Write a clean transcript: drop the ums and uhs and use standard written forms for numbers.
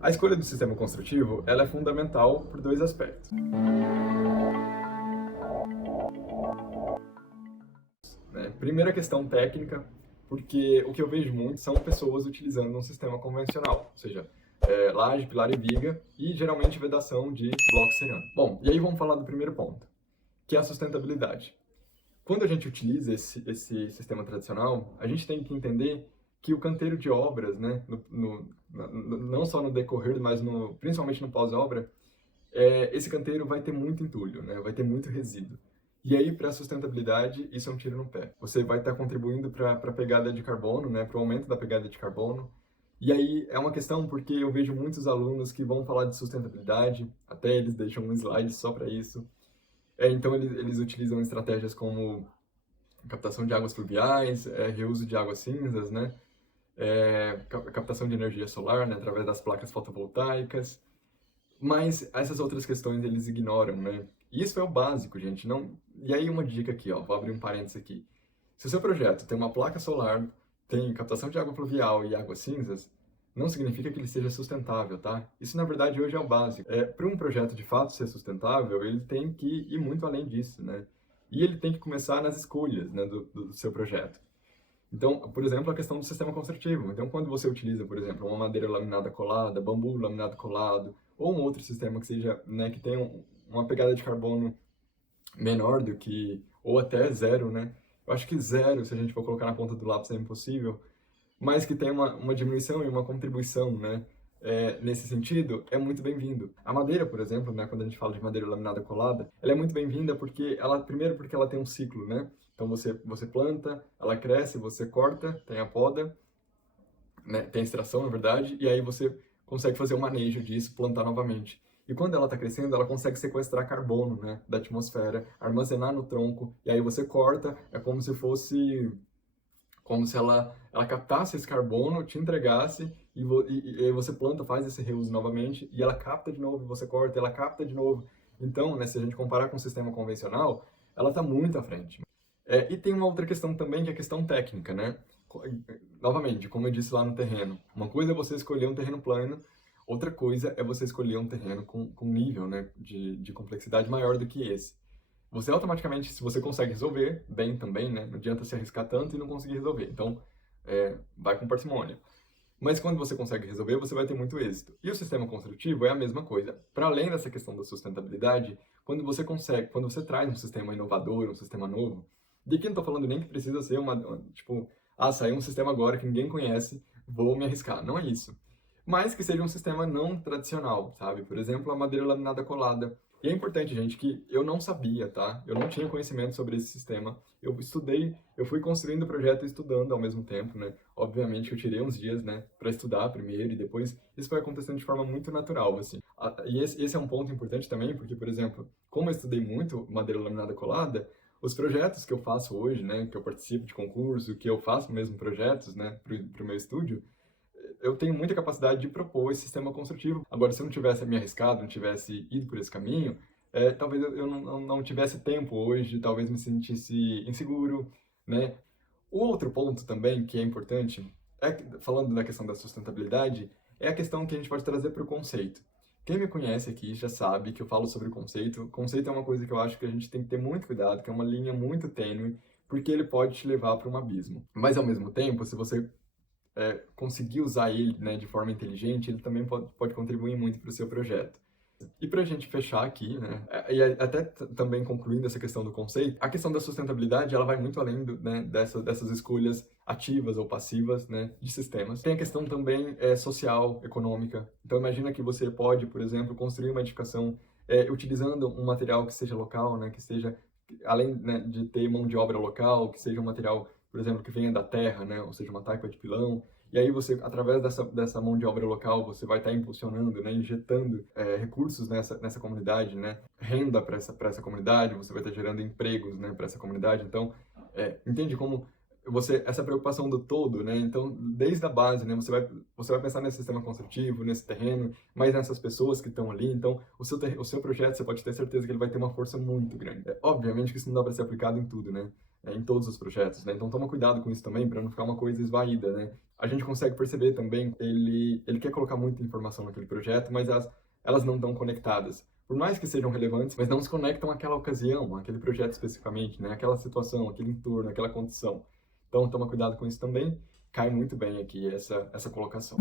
A escolha do sistema construtivo, ela é fundamental por dois aspectos, né? Primeiro, a questão técnica, porque o que eu vejo muito são pessoas utilizando um sistema convencional, ou seja, laje, pilar e viga, e geralmente vedação de bloco cerâmico. Bom, e aí vamos falar do primeiro ponto, que é a sustentabilidade. Quando a gente utiliza esse sistema tradicional, a gente tem que entender que o canteiro de obras, né, não só no decorrer, mas principalmente no pós-obra, esse canteiro vai ter muito entulho, né? Vai ter muito resíduo. E aí, para a sustentabilidade, isso é um tiro no pé. Você vai estar contribuindo para a pegada de carbono, né? Para o aumento da pegada de carbono. E aí é uma questão porque eu vejo muitos alunos que vão falar de sustentabilidade, até eles deixam um slide só para isso. Então, eles utilizam estratégias como captação de águas fluviais, reuso de águas cinzas, né? Captação de energia solar, né? Através das placas fotovoltaicas. Mas essas outras questões eles ignoram, né? E isso é o básico, gente. Não... E aí uma dica aqui, ó, vou abrir um parênteses aqui. Se o seu projeto tem uma placa solar, tem captação de água pluvial e águas cinzas, não significa que ele seja sustentável, tá? Isso, na verdade, hoje é o básico. Para um projeto de fato ser sustentável, ele tem que ir muito além disso, né? E ele tem que começar nas escolhas, né, do seu projeto. Então, por exemplo, a questão do sistema construtivo. Então, quando você utiliza, por exemplo, uma madeira laminada colada, bambu laminado colado, ou um outro sistema que seja, né, que tenha uma pegada de carbono menor do que, ou até zero, né? Eu acho que zero, se a gente for colocar na ponta do lápis, é impossível, mas que tem uma diminuição e uma contribuição, né? Nesse sentido, é muito bem-vindo. A madeira, por exemplo, né, quando a gente fala de madeira laminada colada, ela é muito bem-vinda porque primeiro porque ela tem um ciclo, né? Então você planta, ela cresce, você corta, tem a poda, né, tem a extração, na verdade, e aí você consegue fazer o manejo disso, plantar novamente. E quando ela está crescendo, ela consegue sequestrar carbono, né, da atmosfera, armazenar no tronco, e aí você corta, é como se fosse como se ela captasse esse carbono, te entregasse e aí você planta, faz esse reuso novamente e ela capta de novo, você corta, ela capta de novo. Então, né, se a gente comparar com o sistema convencional, ela está muito à frente. E tem uma outra questão também, que é a questão técnica, né? Novamente, como eu disse lá no terreno, uma coisa é você escolher um terreno plano, outra coisa é você escolher um terreno com nível, né, de complexidade maior do que esse. Você automaticamente, se você consegue resolver, bem também, né? Não adianta se arriscar tanto e não conseguir resolver. Então, vai com parcimônia. Mas quando você consegue resolver, você vai ter muito êxito. E o sistema construtivo é a mesma coisa. Para além dessa questão da sustentabilidade, quando você traz um sistema inovador, um sistema novo, de que não estou falando nem que precisa ser tipo, saiu um sistema agora que ninguém conhece, vou me arriscar. Não é isso. Mas que seja um sistema não tradicional, sabe? Por exemplo, a madeira laminada colada. E é importante, gente, que eu não sabia, tá? Eu não tinha conhecimento sobre esse sistema. Eu fui construindo o projeto e estudando ao mesmo tempo, né? Obviamente que eu tirei uns dias, né, para estudar primeiro e depois isso foi acontecendo de forma muito natural, assim. E esse é um ponto importante também, porque, por exemplo, como eu estudei muito madeira laminada colada, os projetos que eu faço hoje, né, que eu participo de concurso, que eu faço mesmo projetos, né, para o meu estúdio, eu tenho muita capacidade de propor esse sistema construtivo. Agora, se eu não tivesse me arriscado, não tivesse ido por esse caminho, talvez eu não tivesse tempo hoje, talvez me sentisse inseguro, né? O outro ponto também que é importante, falando da questão da sustentabilidade, é a questão que a gente pode trazer para o conceito. Quem me conhece aqui já sabe que eu falo sobre conceito. Conceito é uma coisa que eu acho que a gente tem que ter muito cuidado, que é uma linha muito tênue, porque ele pode te levar para um abismo. Mas, ao mesmo tempo, se você conseguir usar ele, né, de forma inteligente, ele também pode contribuir muito para o seu projeto. E para a gente fechar aqui, né, até também concluindo essa questão do conceito, a questão da sustentabilidade ela vai muito além né, dessas escolhas ativas ou passivas, né, de sistemas. Tem a questão também social, econômica. Então imagina que você pode, por exemplo, construir uma edificação utilizando um material que seja local, né, que seja além, né, de ter mão de obra local, que seja um material, por exemplo, que venha da terra, né, ou seja, uma taipa de pilão. E aí você, através dessa mão de obra local, você vai estar impulsionando, né, injetando recursos nessa comunidade, né, renda para essa comunidade, você vai estar gerando empregos, né, para essa comunidade. Então, entende como essa preocupação do todo, né? Então, desde a base, né, você vai pensar nesse sistema construtivo, nesse terreno, mas nessas pessoas que estão ali. Então, o seu projeto, você pode ter certeza que ele vai ter uma força muito grande. Obviamente que isso não dá para ser aplicado em tudo, né? Em todos os projetos, né? Então, toma cuidado com isso também, para não ficar uma coisa esvaída, né? a gente consegue perceber também que ele quer colocar muita informação naquele projeto, mas elas não estão conectadas. Por mais que sejam relevantes, mas não se conectam àquela ocasião, àquele projeto especificamente, né? Aquela situação, aquele entorno, aquela condição. Então, toma cuidado com isso também. Cai muito bem aqui essa colocação.